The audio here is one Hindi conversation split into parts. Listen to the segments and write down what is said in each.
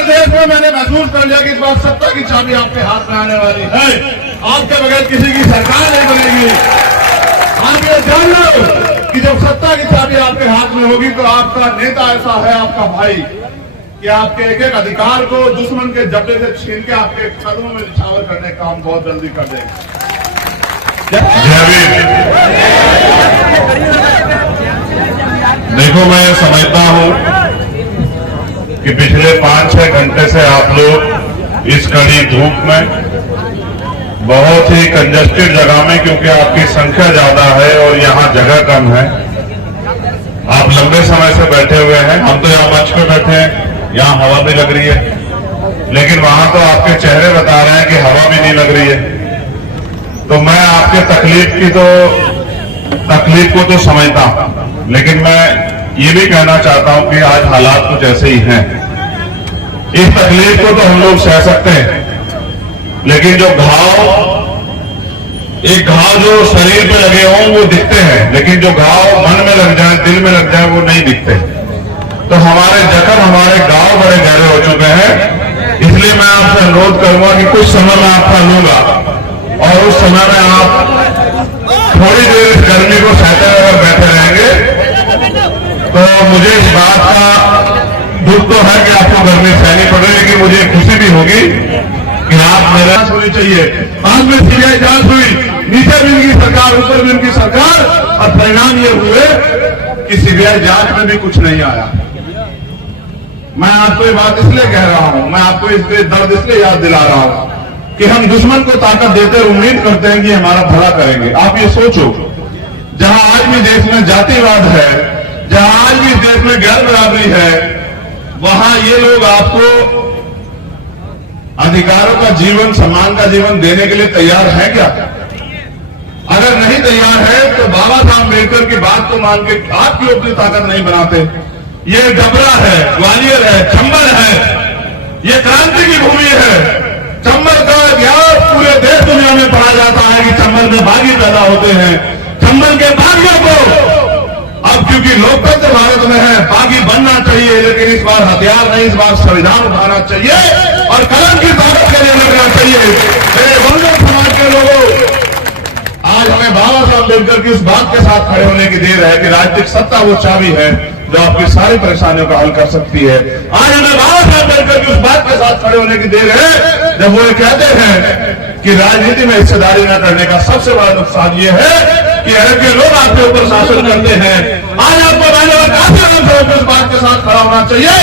प्रदेश में मैंने महसूस कर लिया कि इस बार सत्ता की चाबी आपके हाथ में आने वाली है। आपके बगैर किसी की सरकार नहीं बनेगी। आप ये जान लो कि जब सत्ता की चाबी आपके हाथ में होगी तो आपका नेता ऐसा है, आपका भाई, कि आपके एक एक अधिकार को दुश्मन के जबड़े से छीन के आपके कदमों में निछावर करने का काम बहुत जल्दी कर देगा। देखो, मैं समझता हूं कि पिछले 5-6 घंटे से आप लोग इस कड़ी धूप में बहुत ही कंजस्टेड जगह में, क्योंकि आपकी संख्या ज्यादा है और यहाँ जगह कम है, आप लंबे समय से बैठे हुए हैं। हम तो यहाँ मंच पे बैठे हैं, यहाँ हवा भी लग रही है, लेकिन वहां तो आपके चेहरे बता रहे हैं कि हवा भी नहीं लग रही है। तो मैं आपके तकलीफ को तो समझता हूं, लेकिन मैं ये भी कहना चाहता हूं कि आज हालात कुछ ऐसे ही हैं। इस तकलीफ को तो हम लोग सह सकते हैं, लेकिन जो एक घाव जो शरीर पे लगे हों वो दिखते हैं, लेकिन जो घाव मन में लग जाए, दिल में लग जाए, वो नहीं दिखते। तो हमारे जख्म, हमारे घाव बड़े गहरे हो चुके हैं। इसलिए मैं आपसे अनुरोध करूंगा कि कुछ समय मैं आपका लूंगा और उस समय में आप थोड़ी देर इस गर्मी को सहते हुए अगर बैठे रहेंगे तो मुझे इस बात का दुख तो है कि आपको गर्मी सहनी पड़ रही, लेकिन मुझे खुशी भी होगी कि आप मेरे साथ होनी चाहिए। आज में सीबीआई जांच हुई, नीचे भी इनकी सरकार, ऊपर भी इनकी सरकार, और परिणाम ये हुए कि सीबीआई जांच में भी कुछ नहीं आया। मैं आपको ये बात इसलिए कह रहा हूं, मैं आपको इसलिए दर्द इसलिए याद दिला रहा हूं कि हम दुश्मन को ताकत देते उम्मीद करते हैं कि हमारा भला करेंगे। आप ये सोचो, जहां आज भी देश में जातिवाद है, जहां आज भी देश में गैर बराबरी है, वहां ये लोग आपको अधिकारों का जीवन, सम्मान का जीवन देने के लिए तैयार है क्या? अगर नहीं तैयार है तो बाबा साहब अम्बेडकर की बात को मान के आप क्यों अपनी ताकत नहीं बनाते? ये डबरा है, ग्वालियर है, चंबल है, ये क्रांति की भूमि है। चंबल का इतिहास पूरे देश दुनिया में पढ़ा जाता है कि चंबल में बागी पैदा होते हैं। चंबल के बागियों को अब क्योंकि लोकतंत्र भारत में है, बागी बनना चाहिए, लेकिन इस बार हथियार नहीं, इस बार संविधान उठाना चाहिए और कलम की ताकत के लिए लगना चाहिए। मेरे बहुजन समाज के लोगों, आज हमें बाबा साहब अम्बेडकर की इस बात के साथ खड़े होने की देर है कि राजनीतिक सत्ता वो चाबी है जो आपकी सारी परेशानियों का हल कर सकती है। आज हमें बाबा साहब अम्बेडकर की उस बात के साथ खड़े होने की देर है जब वो ये कहते हैं कि राजनीति में हिस्सेदारी न करने का सबसे बड़ा नुकसान ये है कि अरब के लोग आपके ऊपर शासन करते हैं। आज आपको काफी आराम से इस बात के साथ खड़ा होना चाहिए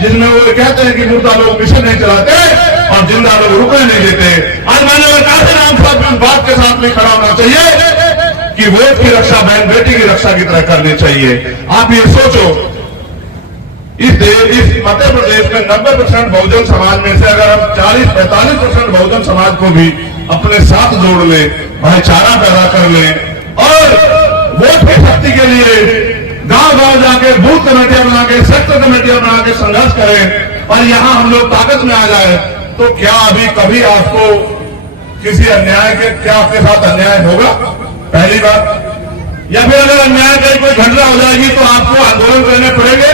जिसमें वो कहते हैं कि मुर्दा लोग मिशन नहीं चलाते और जिंदा लोग रुपए नहीं देते। आज मैंने काफी आराम से इस बात के साथ में खड़ा होना चाहिए कि वोट की रक्षा बहन बेटी की रक्षा की तरह करनी चाहिए। आप ये सोचो, इस मध्य प्रदेश में 90% बहुजन समाज में से अगर हम 40-45% बहुजन समाज को भी अपने साथ जोड़ ले, भाईचारा पैदा कर ले और वोट की शक्ति के लिए गांव-गांव जाके बूथ कमेटियां बना के, सेक्टर कमेटियां बना के संघर्ष करें और यहां हम लोग ताकत में आ जाए, तो क्या अभी कभी आपको किसी अन्याय के, क्या आपके साथ अन्याय होगा? पहली बात। या फिर अगर अन्याय की कोई घटना हो जाएगी तो आपको आंदोलन करने पड़ेंगे।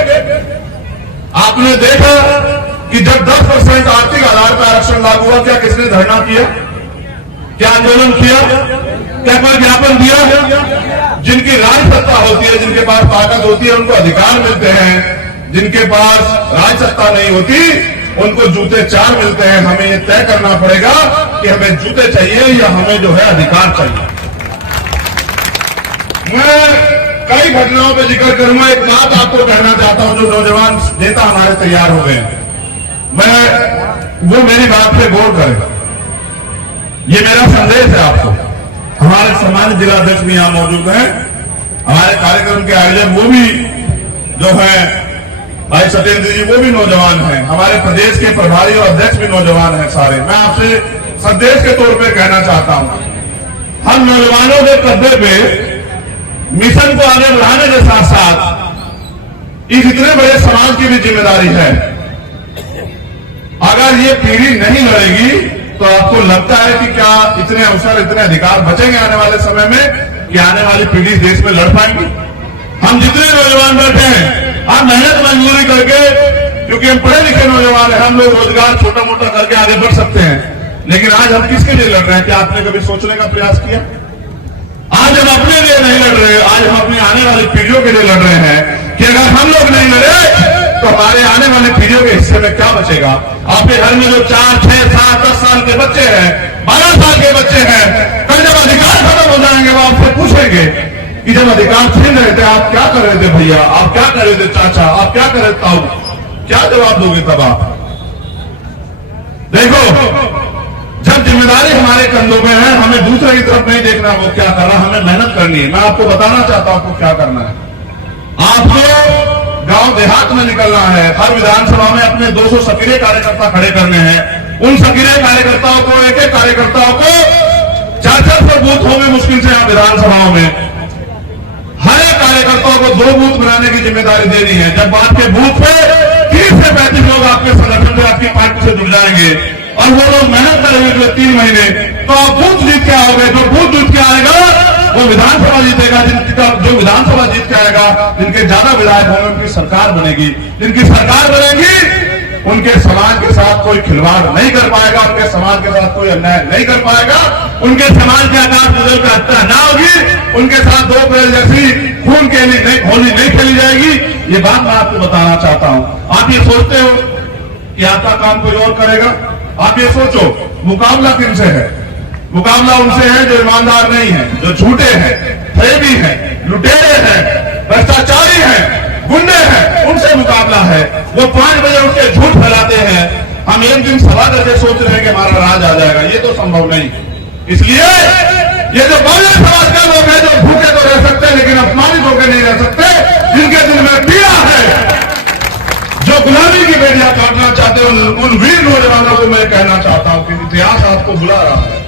आपने देखा कि जब 10% आर्थिक आधार पर आरक्षण लागू हुआ, क्या किसने धरना किया? क्या आंदोलन किया? क्या कोई ज्ञापन दिया? जिनकी राज सत्ता होती है, जिनके पास ताकत होती है, उनको अधिकार मिलते हैं। जिनके पास राज सत्ता नहीं होती उनको जूते 4 मिलते हैं। हमें ये तय करना पड़ेगा कि हमें जूते चाहिए या हमें जो है अधिकार चाहिए। मैं कई घटनाओं पे जिक्र करूंगा। एक बात आपको कहना चाहता हूं, जो नौजवान नेता हमारे तैयार हो गए, वो मेरी बात पे गौर करें। ये मेरा संदेश है आपको। हमारे सम्मानित जिलाध्यक्ष भी यहां मौजूद हैं, हमारे कार्यक्रम के आयोजक वो भी जो है भाई सत्येंद्र जी, वो भी नौजवान हैं, हमारे प्रदेश के प्रभारी और अध्यक्ष भी नौजवान हैं सारे। मैं आपसे संदेश के तौर पे कहना चाहता हूं, हम नौजवानों के कंधे पे मिशन को आगे बढ़ाने के साथ साथ इस इतने बड़े समाज की भी जिम्मेदारी है। अगर ये पीढ़ी नहीं लड़ेगी तो आपको लगता है कि क्या इतने अवसर, इतने अधिकार बचेंगे आने वाले समय में कि आने वाली पीढ़ी देश में लड़ पाएंगी? हम जितने नौजवान बैठे हैं, आप मेहनत मजदूरी करके क्योंकि हम पढ़े लिखे नौजवान हैं, हम लोग रोजगार छोटा मोटा करके आगे बढ़ सकते हैं। लेकिन आज हम किसके लिए लड़ रहे हैं? क्या आपने कभी सोचने का प्रयास किया? आज हम अपने लिए नहीं लड़ रहे, आज हम अपनी आने वाली पीढ़ियों के लिए लड़ रहे हैं कि अगर हम लोग नहीं लड़े तो हमारे आने वाली पीढ़ियों के हिस्से में क्या बचेगा। आपके घर में जो 4, 6, 7, 10 साल के बच्चे हैं, 12 साल के बच्चे हैं, कल जब अधिकार खत्म हो जाएंगे वो आपसे पूछेंगे कि जब अधिकार छीन रहे थे आप क्या कर रहे थे भैया, आप क्या कर रहे थे चाचा, आप क्या कर रहे थे ताऊ, क्या जवाब दोगे तब आप? देखो, जब जिम्मेदारी हमारे कंधों में है, हमें दूसरे की तरफ नहीं देखना वो क्या कर रहा है, हमें मेहनत करनी है। मैं आपको बताना चाहता हूं आपको क्या करना है। आपको गांव देहात में निकलना है, हर विधानसभा में अपने 200 सक्रिय कार्यकर्ता खड़े करने हैं। उन सक्रिय कार्यकर्ताओं को, एक एक कार्यकर्ताओं को 4-4 बूथ होंगे मुश्किल से यहाँ विधानसभाओं में, हर एक कार्यकर्ताओं को 2 बूथ बनाने की जिम्मेदारी देनी है। जब आपके बूथ पे 30 से 35 लोग आपके संगठन से, आपकी पार्टी से जुड़ जाएंगे और वो लोग मेहनत करेंगे 3 महीने, तो आप बूथ जीत के आओगे। जो बूथ जीत के आएगा वो विधानसभा जीतेगा, जो विधानसभा जीत के आएगा, जिनके ज्यादा विधायक होंगे उनकी सरकार बनेगी। जिनकी सरकार बनेगी उनके समाज के साथ कोई खिलवाड़ नहीं कर पाएगा, उनके समाज के साथ कोई अन्याय नहीं कर पाएगा, उनके समाज के आकाश बदल कर हत्या ना होगी, उनके साथ 2 अप्रैल जैसी खून के लिए होली नहीं खेली जाएगी। ये बात मैं आपको बताना चाहता हूं। आप ये सोचते हो कि आपका काम कोई और करेगा? आप ये सोचो, मुकाबला किनसे है? मुकाबला उनसे है जो ईमानदार नहीं है, जो झूठे हैं, फरेबी हैं, लुटेरे हैं, भ्रष्टाचारी हैं, गुंडे हैं, उनसे मुकाबला है। वो 5 बजे उठ के झूठ फैलाते हैं। हम एक दिन सभा करके सोच रहे हैं कि हमारा राज आ जाएगा, ये तो संभव नहीं। इसलिए ये जो बहुजन समाज के लोग हैं, जो भूखे तो रह सकते हैं लेकिन अपमानित होकर नहीं रह सकते, जिनके दिल में पीड़ा है, जो गुलामी की बेड़ियां काटना चाहते हैं, उन वीर नौजवानों को मैं कहना चाहता हूं कि इतिहास आपको बुला रहा है,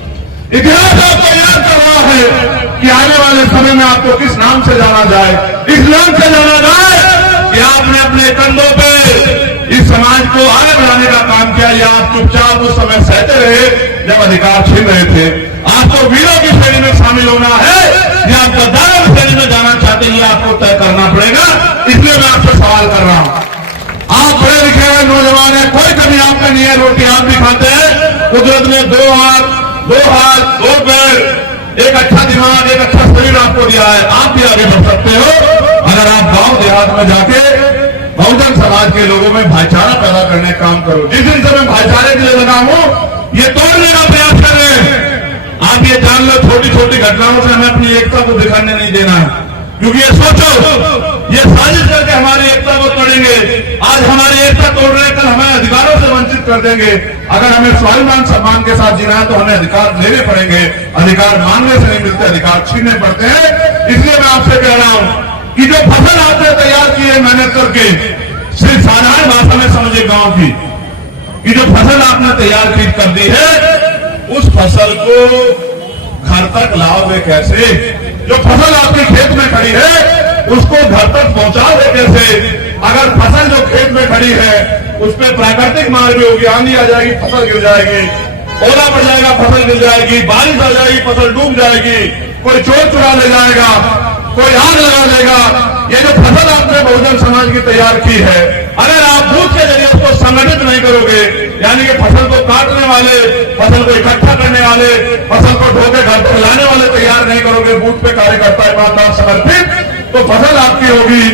इतिहास आपको याद कर रहा है कि आने वाले समय में आपको किस नाम से जाना जाए। इस नाम से जाना जाए कि आपने अपने कंधों पे इस समाज को आगे बढ़ाने का काम किया, या आप चुपचाप उस समय सहते रहे जब अधिकार छीन रहे थे। आपको वीरों की श्रेणी में शामिल होना है या आप गद्दारों की श्रेणी में जाना चाहते हैं, आपको तय करना पड़ेगा। इसलिए मैं आपसे सवाल कर रहा हूं। आप पढ़े लिखे हैं, नौजवान है, कोई कमी आप में नहीं है, रोटी आप भी खाते हैं। कुदरत ने 2 हाथ, 2 पैर, एक अच्छा दिमाग, एक अच्छा शरीर आपको दिया है। आप भी आगे बढ़ सकते हो अगर आप गांव देहात में जाके बहुजन समाज के लोगों में भाईचारा पैदा करने का काम करो। जिस दिन से मैं भाईचारे के लिए लगा हूं, ये तोड़ने का प्रयास कर रहे हैं। आप ये जान लो, छोटी छोटी घटनाओं से हमें अपनी एकता को दिखाने नहीं देना है, क्योंकि ये सोचो, ये साजिश करके हमारी एकता को तोड़ेंगे। आज हमारी एकता तोड़ रहे, कल हमें अधिकारों से वंचित कर देंगे। अगर हमें स्वाभिमान सम्मान के साथ जीना है तो हमें अधिकार लेने पड़ेंगे। अधिकार मांगने से नहीं मिलते, अधिकार छीनने पड़ते हैं। इसलिए मैं आपसे कह रहा हूं कि जो फसल आपने तैयार की है मेहनत करके, सिर्फ साधारण भाषा में समझे गांव की, कि जो फसल आपने तैयार की कर दी है, उस फसल को घर तक लाओगे कैसे? जो फसल आपके खेत में खड़ी है उसको घर तक पहुंचाओगे कैसे? अगर फसल जो खेत में खड़ी है उस पर प्राकृतिक मार भी होगी, आंधी आ जाएगी, फसल गिर जाएगी, ओला पड़ जाएगा, फसल गिर जाएगी, बारिश आ जाएगी, फसल डूब जाएगी, कोई चोर चुरा ले जाएगा, कोई आग लगा देगा। ये जो फसल आपने बहुजन समाज की तैयार की है, अगर आप बूथ के जरिए उसको संगठित नहीं करोगे, यानी कि फसल को काटने वाले, फसल को इकट्ठा करने वाले, फसल को ढोके घर तक लाने वाले तैयार नहीं करोगे, बूथ पे कार्यकर्ता ईमानदार समर्पित, तो फसल आपकी होगी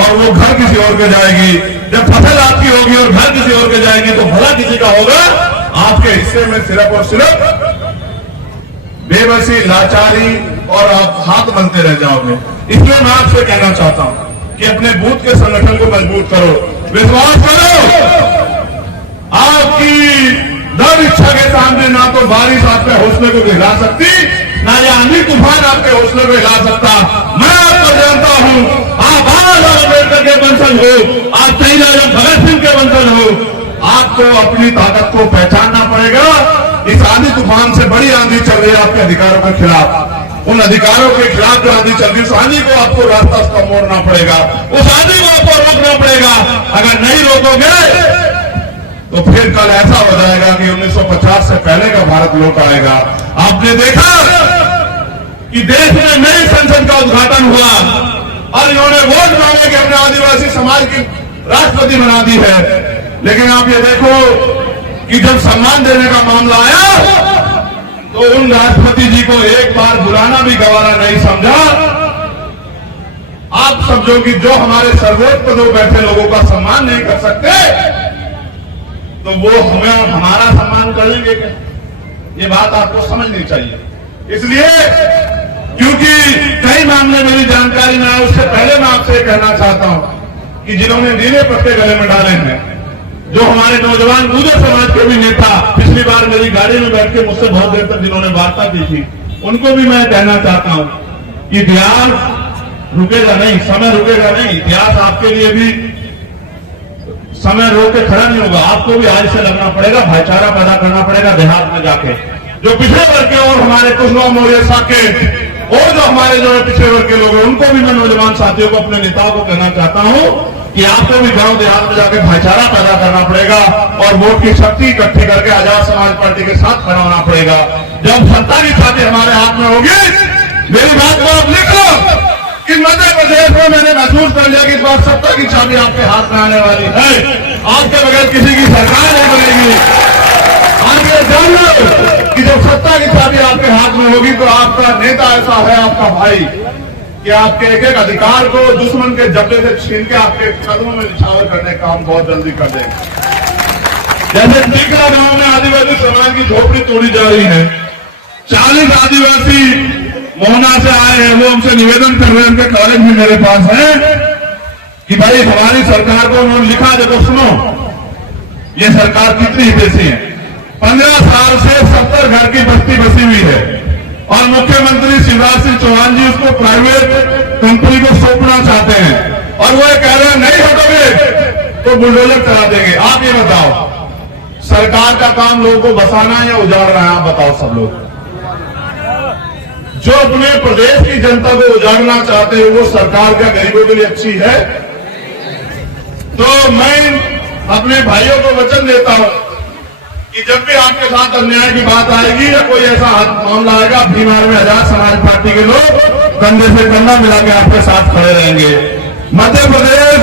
और वो घर किसी और के जाएगी। जब फसल आपकी होगी और घर किसी और के जाएगी तो भला किसी का होगा। आपके हिस्से में सिर्फ और सिर्फ बेबसी, लाचारी और आप हाथ बनते रह जाओगे। इसलिए मैं आपसे कहना चाहता हूं कि अपने बूथ के संगठन को मजबूत करो, विश्वास करो। आपकी दृढ़ इच्छा के सामने ना तो बारिश आपके हौसले को गिरा सकती, ना ये आंधी तूफान आपके हौसले को हिला सकता। मैं आपको जानता हूं, आप बाबा साहब अम्बेडकर के वंशज हो, आप शहीद आजम भगत सिंह के वंशज हो। आपको अपनी ताकत को पहचानना पड़ेगा। इस आंधी तूफान से बड़ी आंधी चल रही है आपके अधिकारों के खिलाफ। उन अधिकारों के खिलाफ जो आंधी चल रही है, उस आंधी को आपको रास्ता उसका मोड़ना पड़ेगा, उस आंधी को आपको रोकना पड़ेगा। अगर नहीं रोकोगे तो फिर कल ऐसा हो जाएगा कि 1950 से पहले का भारत लौट आएगा। आपने देखा कि देश में नई संसद का उद्घाटन हुआ और इन्होंने वोट मांगे कि अपने आदिवासी समाज की राष्ट्रपति बना दी है। लेकिन आप ये देखो कि जब सम्मान देने का मामला आया तो उन राष्ट्रपति जी को एक बार बुलाना भी गवारा नहीं समझा। आप समझो कि जो हमारे सर्वोच्च पदों पर बैठे लोगों का सम्मान नहीं कर सकते तो वो हमें और हमारा सम्मान करेंगे क्या? ये बात आपको समझनी चाहिए। इसलिए क्योंकि कई मामले मेरी जानकारी में आए, उससे पहले मैं आपसे कहना चाहता हूं कि जिन्होंने नीले पत्ते गले में डाले हैं, जो हमारे नौजवान गुर्जर समाज के भी नेता पिछली बार मेरी गाड़ी में बैठ के मुझसे बहुत देर तक जिन्होंने वार्ता की थी, उनको भी मैं कहना चाहता हूं कि इतिहास रुकेगा नहीं, समय रुकेगा नहीं। इतिहास आपके लिए भी समय रोक के खड़ा नहीं होगा। आपको भी आज से लगना पड़ेगा, भाईचारा पैदा करना पड़ेगा देहात में जाके। जो पिछड़े वर्ग के और हमारे कुशवाहा मौर्य साकेत और जो हमारे जो पिछड़े वर्ग के लोग हैं, उनको भी मैं नौजवान साथियों को, अपने नेताओं को कहना चाहता हूं कि आपको भी गांव देहात में जाके भाईचारा पैदा करना पड़ेगा और वोट की शक्ति इकट्ठी करके आजाद समाज पार्टी के साथ खड़ा होना पड़ेगा। जब सत्ता की छाती हमारे हाथ में होगी, मेरी बात को आप लिख लो कि मध्य प्रदेश में मैंने महसूस कर लिया कि इस बार सत्ता की चाबी आपके हाथ में आने वाली है। आपके बगैर किसी की सरकार नहीं बनेगी। आप ये जान लो कि जब सत्ता की चाबी आपके हाथ में होगी तो आपका नेता ऐसा है, आपका भाई, कि आपके एक एक अधिकार को दुश्मन के जबड़े से छीन के आपके कदमों में निछावर करने का काम बहुत जल्दी कर देंगे। जैसे टीकरा गांव में आदिवासी समाज की झोपड़ी तोड़ी जा रही है, 40 आदिवासी मोहना से आए हैं, वो हमसे निवेदन कर रहे हैं, उनके कॉलेज भी मेरे पास है कि भाई हमारी सरकार को उन्होंने लिखा, देखो सुनो ये सरकार कितनी हितैषी है। 15 साल से 70 घर की बस्ती बसी हुई है और मुख्यमंत्री शिवराज सिंह चौहान जी उसको प्राइवेट कंपनी को सौंपना चाहते हैं और वो कह रहे हैं नहीं हटोगे तो बुलडोजर चला देंगे। आप ये बताओ, सरकार का काम लोगों को बसाना है या उजाड़ना है? आप बताओ सब लोग। जो अपने प्रदेश की जनता को उजाड़ना चाहते हैं वो सरकार क्या गरीबों के लिए अच्छी है? तो मैं अपने भाइयों को वचन देता हूं कि जब भी आपके साथ अन्याय की बात आएगी या कोई ऐसा मामला आएगा, भीमार में आजाद समाज पार्टी के लोग कंधे से कंधा मिला के आपके साथ खड़े रहेंगे। मध्य प्रदेश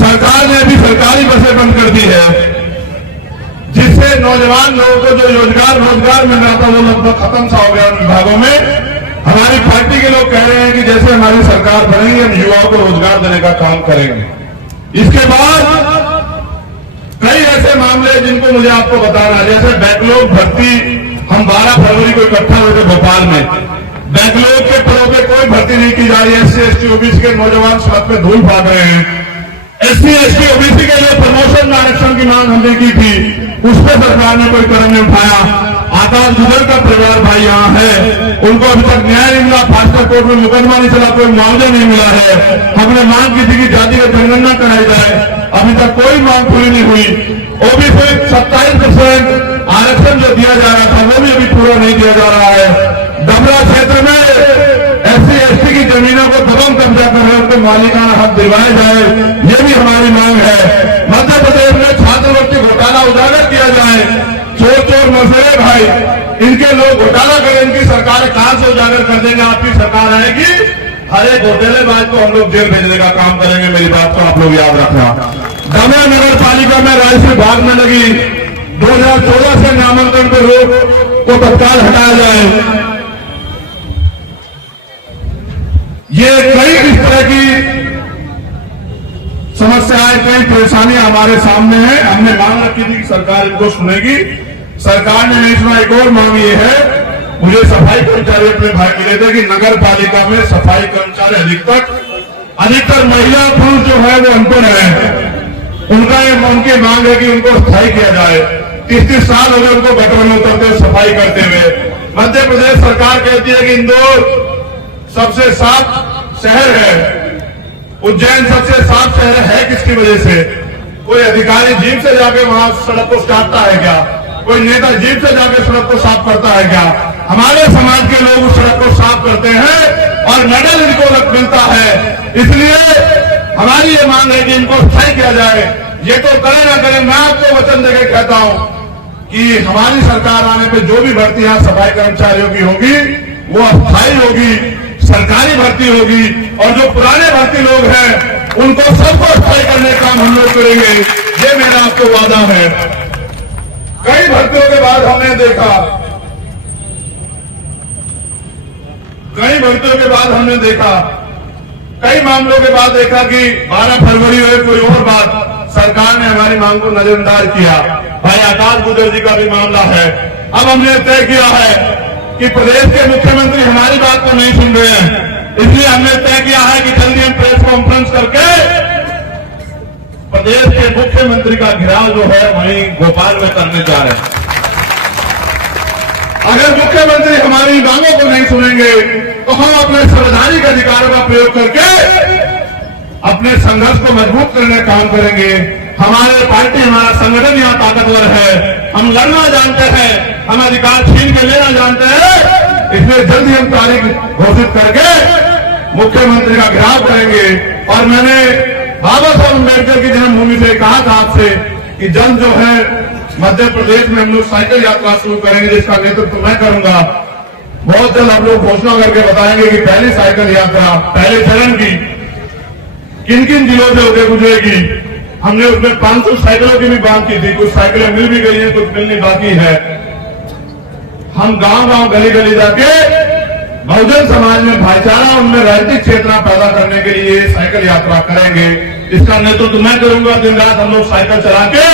सरकार ने अभी सरकारी बसें बंद कर दी है, जिससे नौजवान लोगों को जो रोजगार मिल रहा था वो लगभग खत्म सा हो गया उन विभागों में। हमारी पार्टी के लोग कह रहे हैं कि जैसे हमारी सरकार बनेगी हम युवाओं को रोजगार देने का काम करेंगे। इसके बाद कई ऐसे मामले जिनको मुझे आपको बताना, जैसे बैकलॉग भर्ती, हम 12 फरवरी को इकट्ठा हुए थे भोपाल में। बैकलॉग के पदों पे कोई भर्ती नहीं की जा रही है। SC ST OBC के नौजवान सड़क पे धूल भाग रहे हैं। SC ST OBC के लिए प्रमोशन में आरक्षण की मांग हमने की थी, उस पर सरकार ने कोई कदम नहीं उठाया। आकाश गुजर का परिवार भाई यहाँ है, उनको अभी तक न्याय नहीं मिला, फास्टर कोर्ट में मुकदमा नहीं चला, कोई मुआवजा नहीं मिला है। हमने मांग की थी कि जाति का जनगणना कराई जाए, अभी तक कोई मांग पूरी नहीं हुई। OBC 27% आरक्षण जो दिया जा रहा था वो भी अभी पूरा नहीं दिया जा रहा है। डबरा क्षेत्र में SC ST की जमीनों को दबंग कब्जा कर रहे, उनको मालिकाना हक दिलवाए जाए, ये भी हमारी मांग है। मध्य प्रदेश में छात्रवृत्ति घोटाला उजागर किया जाए। चोर मसले भाई, इनके लोग घोटाला करें, इनकी सरकार कहां से उजागर कर देंगे? आपकी सरकार आएगी, हर एक घोटालेबाज को हम लोग जेल भेजने का काम करेंगे। मेरी बात को आप लोग याद रखना। दमोह नगर पालिका में राजस्व विभाग में लगी 2014 से नामांकन पर रोक को तत्काल हटाया जाए। ये कई इस तरह की समस्याएं, कई परेशानियां हमारे सामने हैं। हमने मांग रखी थी कि सरकार इनको सुनेगी, सरकार ने नहीं सुना। एक और मांग ये है, मुझे सफाई कर्मचारी अपने भाई मिले थे कि नगर पालिका में सफाई कर्मचारी अधिकतर महिला पुरुष जो है वो अनपढ़ है। उनकी मांग है कि उनको स्थायी किया जाए। 30 साल हो गए उनको गटर में उतरते सफाई करते हुए। मध्य प्रदेश सरकार कहती है कि इंदौर सबसे साफ शहर है, उज्जैन सबसे साफ शहर है। किसकी वजह से? कोई अधिकारी जीप से जाके वहां सड़क को काटता है क्या? कोई नेता जीप से जाके सड़क को साफ करता है क्या? हमारे समाज के लोग उस सड़क को साफ करते हैं और मेडल इनको मिलता है। इसलिए हमारी ये मांग है कि इनको स्थायी किया जाए। ये तो करें ना करें, मैं आपको वचन देकर कहता हूं कि हमारी सरकार आने पे जो भी भर्ती यहां सफाई कर्मचारियों की होगी वो अस्थायी होगी, सरकारी भर्ती होगी। और जो पुराने भर्ती लोग हैं उनको सबको स्थायी करने का काम हम लोग करेंगे, ये मेरा आपको वादा है। कई भर्तियों के बाद हमने देखा, कई मामलों के बाद देखा कि 12 फरवरी हुए कोई और बात, सरकार ने हमारी मांग को नजरअंदाज किया। भाई आकाश गुजर जी का भी मामला है। अब हमने तय किया है कि प्रदेश के मुख्यमंत्री हमारी बात को नहीं सुन रहे हैं, इसलिए हमने तय किया है कि जल्दी हम प्रेस कॉन्फ्रेंस करके प्रदेश के मुख्यमंत्री का घेराव जो है वहीं भोपाल में करने जा रहे हैं। अगर मुख्यमंत्री हमारी मांगों को नहीं सुनेंगे तो हम अपने संवैधानिक अधिकारों का प्रयोग करके अपने संघर्ष को मजबूत करने का काम करेंगे। हमारे पार्टी, हमारा संगठन यहाँ ताकतवर है, हम लड़ना जानते हैं, हम अधिकार छीन के लेना जानते हैं, इसलिए जल्दी हम तारीख घोषित करके मुख्यमंत्री का घेराव करेंगे। और मैंने बाबा साहब अम्बेडकर की जन्मभूमि से कहा था आपसे कि जल्द जो है मध्य प्रदेश में हम लोग साइकिल यात्रा शुरू करेंगे, जिसका नेतृत्व मैं करूंगा। बहुत जल्द हम लोग घोषणा करके बताएंगे कि पहली साइकिल यात्रा पहले चरण की किन किन जिलों से होकर गुजरेगी। हमने उसमें 500 साइकिलों की भी बात की थी, कुछ साइकिलें मिल भी गई हैं, कुछ मिलनी बाकी है। हम गांव-गांव, गली-गली जाके बहुजन समाज में भाईचारा, उनमें राजनीतिक चेतना पैदा करने के लिए साइकिल यात्रा करेंगे। इसका नेतृत्व मैं करूंगा। दिन रात हम लोग साइकिल चला के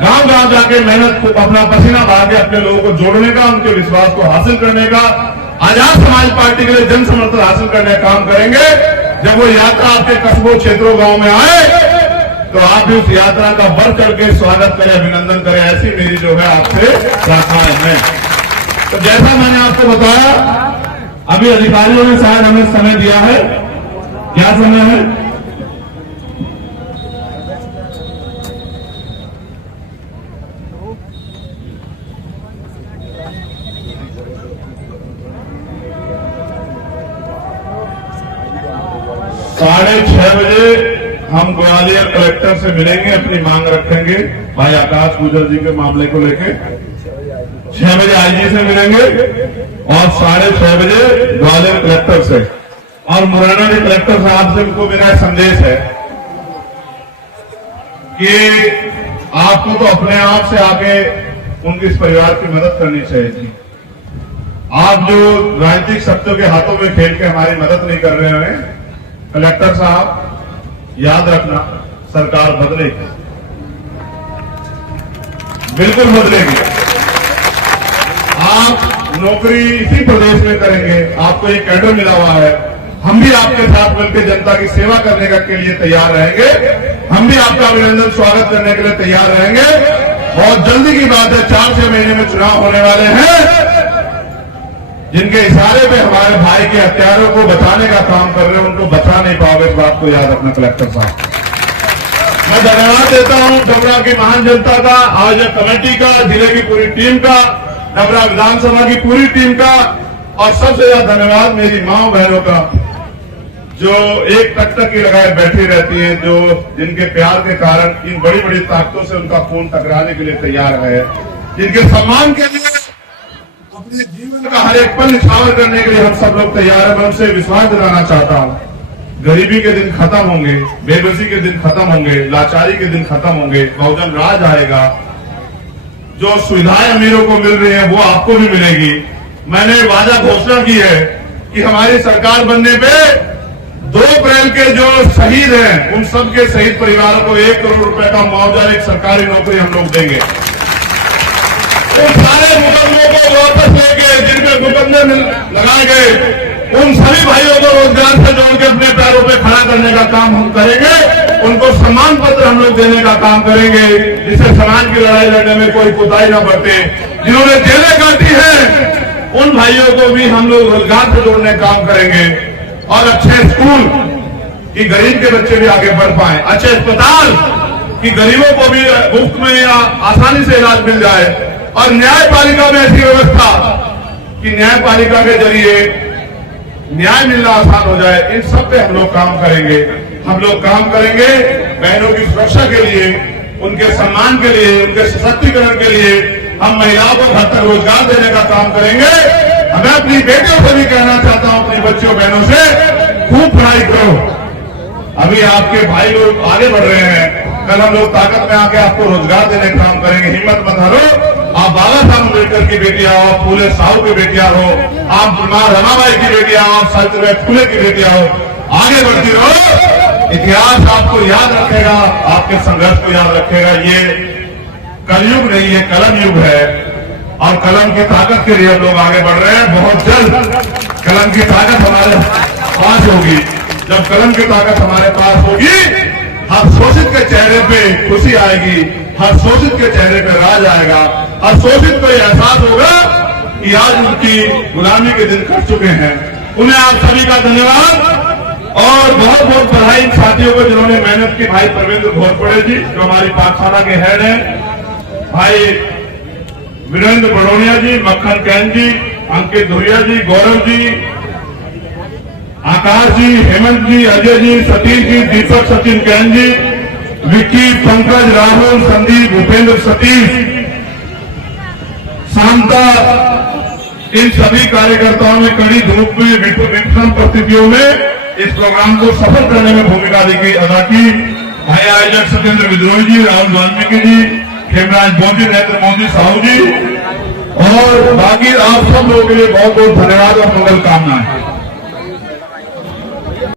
गांव-गांव जाके मेहनत, अपना पसीना बहा के अपने लोगों को जोड़ने का, उनके विश्वास को हासिल करने का, आजाद समाज पार्टी के लिए जन समर्थन हासिल करने का काम करेंगे। जब वो यात्रा आपके कस्बों, क्षेत्रों, गांव में आए तो आप भी उस यात्रा का बढ़ करके स्वागत करें, अभिनंदन करें, ऐसी मेरी जो है आपसे प्रार्थनाएं हैं। तो जैसा मैंने आपको बताया, अभी अधिकारियों ने शायद हमें समय दिया है। क्या समय है? साढ़े 6 बजे हम ग्वालियर कलेक्टर से मिलेंगे, अपनी मांग रखेंगे भाई आकाश गुजर जी के मामले को लेके। 6 बजे आईजी से मिलेंगे और 6:30 बजे ग्वालियर कलेक्टर से। और मुरैना के कलेक्टर साहब से उनको मेरा संदेश है कि आपको तो अपने आप से आके उनके इस परिवार की मदद करनी चाहिए थी। आप जो राजनीतिक शक्तियों के हाथों में खेल के हमारी मदद नहीं कर रहे हैं, कलेक्टर साहब याद रखना, सरकार बदलेगी, बिल्कुल बदलेगी। आप नौकरी इसी प्रदेश में करेंगे, आपको एक कैडर मिला हुआ है। हम भी आपके साथ मिलकर जनता की सेवा करने के लिए तैयार रहेंगे। हम भी आपका अभिनंदन, स्वागत करने के लिए तैयार रहेंगे। बहुत जल्दी की बात है, 4-6 महीने में चुनाव होने वाले हैं। जिनके इशारे पे हमारे भाई के हत्यारों को बचाने का काम कर रहे हैं, उनको बचा नहीं पाओगे, इस बात को याद रखना कलेक्टर साहब। मैं धन्यवाद देता हूं डबरा की महान जनता का, आयोजक कमेटी का, जिले की पूरी टीम का, डबरा विधानसभा की पूरी टीम का, और सबसे ज्यादा धन्यवाद मेरी मां बहनों का, जो एक टक की लगाए बैठी रहती हैं, जो जिनके प्यार के कारण इन बड़ी बड़ी ताकतों से उनका खून टकराने के लिए तैयार है, जिनके सम्मान के लिए अपने जीवन का हर एक पल निछावर करने के लिए हम सब लोग तैयार हैं। मैं उनसे विश्वास दिलाना चाहता हूं, गरीबी के दिन खत्म होंगे, बेबसी के दिन खत्म होंगे, लाचारी के दिन खत्म होंगे, बहुजन राज आएगा। जो सुविधाएं अमीरों को मिल रही हैं वो आपको भी मिलेगी। मैंने वादा घोषणा की है कि हमारी सरकार बनने पे 2 अप्रैल के जो शहीद हैं उन सबके शहीद परिवारों को 1 करोड़ रुपए का मुआवजा, एक सरकारी नौकरी हम लोग देंगे। उन सारे मुकदमों को वापस लेके, जिनके मुकदमे लगाए गए, उन सभी भाइयों को रोजगार से जोड़ के अपने पैरों पे खड़ा करने का काम हम करेंगे। उनको सम्मान पत्र हम लोग देने का काम करेंगे, जिससे समाज की लड़ाई लड़ने में कोई कोताही न बरते। जिन्होंने जेलें काटी है उन भाइयों को भी हम लोग रोजगार से जोड़ने का काम करेंगे। और अच्छे स्कूल कि गरीब के बच्चे भी आगे बढ़ पाए, अच्छे अस्पताल कि गरीबों को भी मुफ्त में या आसानी से इलाज मिल जाए, और न्यायपालिका में ऐसी व्यवस्था कि न्यायपालिका के जरिए न्याय मिलना आसान हो जाए। इन सब पे हम लोग काम करेंगे। हम लोग काम करेंगे बहनों की सुरक्षा के लिए, उनके सम्मान के लिए, उनके सशक्तिकरण के लिए। हम महिलाओं को घर तक रोजगार देने का काम करेंगे। मैं अपनी बेटियों से भी कहना चाहता हूं, अपनी बच्चियों बहनों से, खूब पढ़ाई करो, अभी आपके भाई लोग आगे बढ़ रहे हैं, कल हम लोग ताकत में आके आपको रोजगार देने का काम करेंगे। हिम्मत मत हारो। आप बाबा साहब अम्बेडकर की बेटियां हो, आप फूले साहू की बेटियां हो, आप मां रमाबाई की बेटियां हो, आप सावित्रीबाई फूले की बेटियां हो, आगे बढ़ती रहो। इतिहास आपको याद रखेगा, आपके संघर्ष को याद रखेगा। ये कलयुग नहीं है, कलम युग है, और कलम की ताकत के लिए हम लोग आगे बढ़ रहे हैं। बहुत जल्द कलम की ताकत हमारे पास होगी। जब कलम की ताकत हमारे पास होगी, हर शोषित के चेहरे पे खुशी आएगी, हर शोषित के चेहरे पे राज आएगा, हर शोषित को यह एहसास होगा कि आज उनकी गुलामी के दिन कट चुके हैं। उन्हें आप सभी का धन्यवाद और बहुत बहुत बधाई इन साथियों को जिन्होंने मेहनत की। भाई परवेंद्र घोरपड़े जी जो हमारी पाठशाला के हेड हैं, भाई वीरेंद्र बड़ोनिया जी, मक्खन कैन जी, अंकित धुरिया जी, गौरव जी, आकाश जी, हेमंत जी, अजय जी, सतीश जी, दीपक सचिन कैन जी, विक्की, पंकज, राहुल, संदीप, भूपेंद्र, सतीश, शांता, इन सभी कार्यकर्ताओं ने कड़ी धूप में विषम परिस्थितियों में इस प्रोग्राम को सफल करने में भूमिका अदा की। भाई आयोजक सत्येंद्र विद्रोही जी, राहुल वाल्मीकि जी, खेमराज मोदी, नरेंद्र मोदी, साहू जी और बाकी आप सब लोगों के लिए बहुत बहुत धन्यवाद और मंगल कामनाएं।